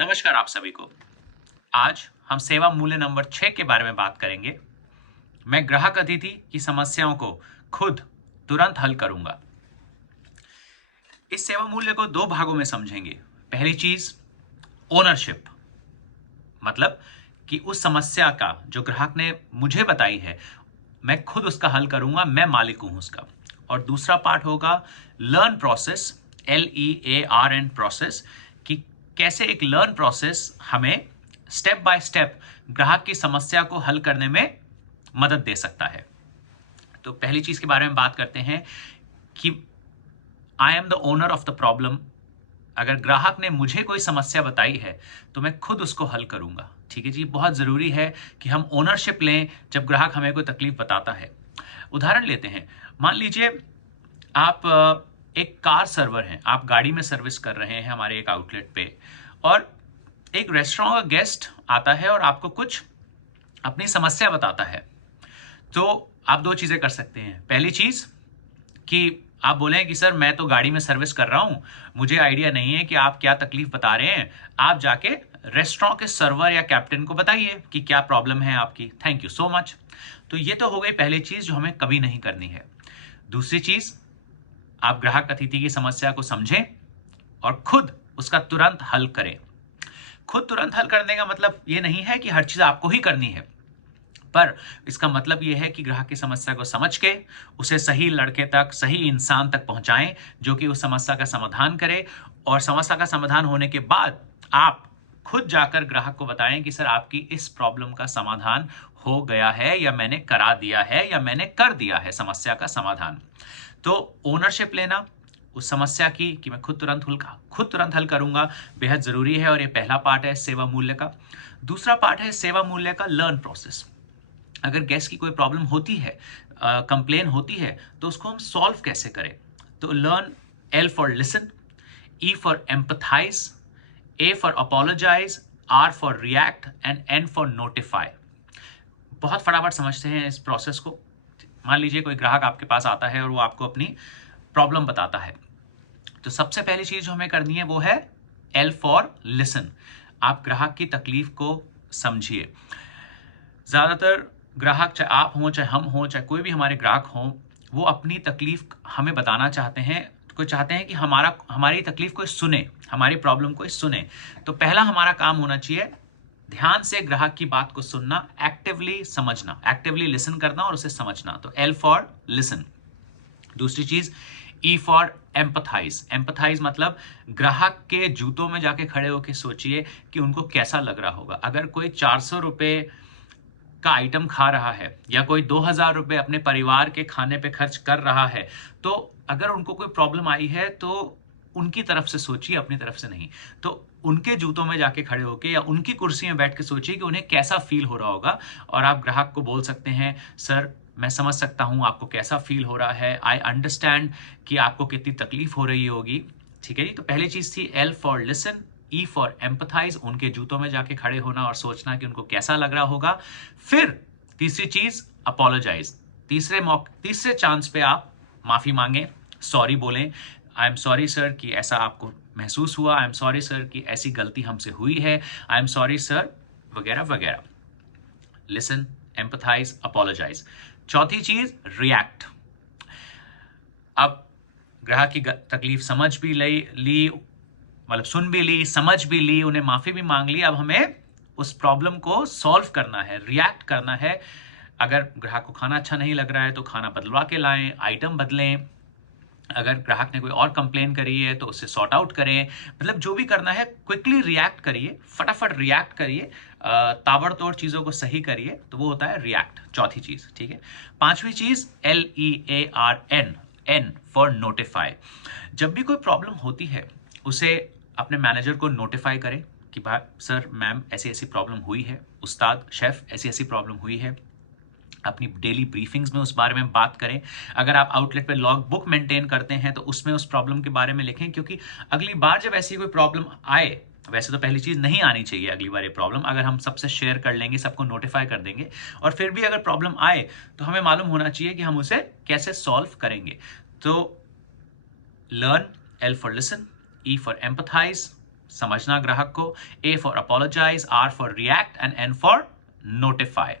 नमस्कार आप सभी को। आज हम सेवा मूल्य नंबर 6 के बारे में बात करेंगे। मैं ग्राहक अतिथि की समस्याओं को खुद तुरंत हल करूंगा। इस सेवा मूल्य को दो भागों में समझेंगे। पहली चीज ओनरशिप, मतलब कि उस समस्या का जो ग्राहक ने मुझे बताई है मैं खुद उसका हल करूंगा, मैं मालिक हूं उसका। और दूसरा पार्ट होगा लर्न प्रोसेस, LEARN प्रोसेस, कि कैसे एक लर्न प्रोसेस हमें स्टेप बाय स्टेप ग्राहक की समस्या को हल करने में मदद दे सकता है। तो पहली चीज के बारे में बात करते हैं कि I am the owner of the problem. अगर ग्राहक ने मुझे कोई समस्या बताई है तो मैं खुद उसको हल करूंगा। ठीक है जी, बहुत जरूरी है कि हम ओनरशिप लें जब ग्राहक हमें कोई तकलीफ बताता है। उदाहरण लेते हैं, मान लीजिए आप एक कार सर्वर हैं, आप गाड़ी में सर्विस कर रहे हैं हमारे एक आउटलेट पे, और एक रेस्टोरेंट का गेस्ट आता है और आपको कुछ अपनी समस्या बताता है। तो आप दो चीजें कर सकते हैं। पहली चीज कि आप बोलें कि सर मैं तो गाड़ी में सर्विस कर रहा हूं, मुझे आइडिया नहीं है कि आप क्या तकलीफ बता रहे हैं, आप जाके रेस्टोरेंट के सर्वर या कैप्टन को बताइए कि क्या प्रॉब्लम है आपकी, थैंक यू सो मच। तो ये तो हो गई पहली चीज जो हमें कभी नहीं करनी है। दूसरी चीज, आप ग्राहक अतिथि की समस्या को समझें और खुद उसका तुरंत हल करें। खुद तुरंत हल करने का मतलब ये नहीं है कि हर चीज आपको ही करनी है, पर इसका मतलब यह है कि ग्राहक की समस्या को समझ के उसे सही लड़के तक, सही इंसान तक पहुंचाएं जो कि उस समस्या का समाधान करे। और समस्या का समाधान होने के बाद आप खुद जाकर ग्राहक को बताएं कि सर आपकी इस प्रॉब्लम का समाधान हो गया है, या मैंने करा दिया है, या मैंने कर दिया है समस्या का समाधान। तो ओनरशिप लेना उस समस्या की कि मैं खुद तुरंत हल करूंगा, बेहद जरूरी है। और ये पहला पार्ट है सेवा मूल्य का। दूसरा पार्ट है सेवा मूल्य का लर्न प्रोसेस। अगर गेस्ट की कोई प्रॉब्लम होती है, कंप्लेन होती है, तो उसको हम सॉल्व कैसे करें। तो learn, L for listen, E for empathize, A for apologize, R for react and N for notify. बहुत फटाफट समझते हैं इस प्रोसेस को। मान लीजिए कोई ग्राहक आपके पास आता है और वो आपको अपनी प्रॉब्लम बताता है, तो सबसे पहली चीज जो हमें करनी है वो है L फॉर लिसन। आप ग्राहक की तकलीफ को समझिए। ज्यादातर ग्राहक, चाहे आप हों, चाहे हम हों, चाहे कोई भी हमारे ग्राहक हों, वो अपनी तकलीफ हमें बताना चाहते हैं। कोई चाहते हैं कि हमारी तकलीफ कोई सुने, हमारी प्रॉब्लम कोई सुने। तो पहला हमारा काम होना चाहिए ध्यान से ग्राहक की बात को सुनना, एक्टिवली समझना, एक्टिवली लिसन करना और उसे समझना। तो L फॉर लिसन। दूसरी चीज E फॉर एम्पथाइज। एम्पथाइज मतलब ग्राहक के जूतों में जाके खड़े होकर सोचिए कि उनको कैसा लग रहा होगा। अगर कोई 400 रुपए का आइटम खा रहा है या कोई 2000 रुपए अपने परिवार के खाने पे खर्च कर रहा है, तो अगर उनको कोई प्रॉब्लम आई है तो उनकी तरफ से सोचिए, अपनी तरफ से नहीं। तो उनके जूतों में जाके खड़े होके या उनकी कुर्सी में बैठ के सोचिए कि उन्हें कैसा फील हो रहा होगा। और आप ग्राहक को बोल सकते हैं, सर मैं समझ सकता हूं आपको कैसा फील हो रहा है, आई अंडरस्टैंड कि आपको कितनी तकलीफ हो रही होगी। ठीक है जी। तो पहली चीज थी L for listen, E for empathize, उनके जूतों में जाके खड़े होना और सोचना कि उनको कैसा लग रहा होगा। फिर तीसरी चीज अपोलोजाइज। तीसरे चांस पे आप माफी मांगे, सॉरी बोलें। आई एम सॉरी सर कि ऐसा आपको महसूस हुआ, आई एम सॉरी सर कि ऐसी गलती हमसे हुई है, आई एम सॉरी सर, वगैरह वगैरह। Listen, empathize, apologize. चौथी चीज रिएक्ट। अब ग्राहक की तकलीफ समझ भी ली, मतलब सुन भी ली, समझ भी ली, उन्हें माफी भी मांग ली। अब हमें उस प्रॉब्लम को सॉल्व करना है, रिएक्ट करना है। अगर ग्राहक को खाना अच्छा नहीं लग रहा है तो खाना बदलवा के लाएं, आइटम बदलें। अगर ग्राहक ने कोई और कंप्लेन करी है तो उससे सॉर्ट आउट करें। मतलब जो भी करना है क्विकली रिएक्ट करिए, फटाफट रिएक्ट करिए, ताबड़तोड़ चीजों को सही करिए। तो वो होता है रिएक्ट, चौथी चीज। ठीक है। पांचवी चीज LEARN, N फॉर नोटिफाई। जब भी कोई प्रॉब्लम होती है उसे अपने मैनेजर को नोटिफाई करें कि भाई सर, मैम, ऐसी ऐसी प्रॉब्लम हुई है, उस्ताद, शेफ, ऐसी ऐसी प्रॉब्लम हुई है। अपनी डेली ब्रीफिंग्स में उस बारे में बात करें। अगर आप आउटलेट पे लॉग बुक मेंटेन करते हैं तो उसमें उस प्रॉब्लम के बारे में लिखें, क्योंकि अगली बार जब ऐसी कोई प्रॉब्लम आए, वैसे तो पहली चीज नहीं आनी चाहिए अगली बार ये प्रॉब्लम, अगर हम सबसे शेयर कर लेंगे, सबको नोटिफाई कर देंगे, और फिर भी अगर प्रॉब्लम आए तो हमें मालूम होना चाहिए कि हम उसे कैसे सॉल्व करेंगे। तो learn, L for listen, E for empathize, समझना ग्राहक को, A for apologize, R for react and N for notify.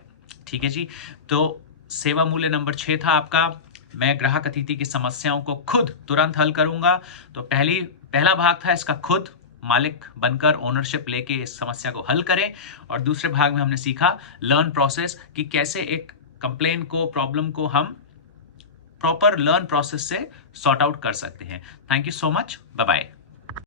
ठीक है जी। तो सेवा मूल्य नंबर 6 था आपका, मैं ग्राहक अतिथि की समस्याओं को खुद तुरंत हल करूंगा। तो पहला भाग था इसका, खुद मालिक बनकर ओनरशिप लेके इस समस्या को हल करें। और दूसरे भाग में हमने सीखा लर्न प्रोसेस, कि कैसे एक कंप्लेन को, प्रॉब्लम को हम प्रॉपर लर्न प्रोसेस से सॉर्ट आउट कर सकते हैं। Thank you so much, bye bye.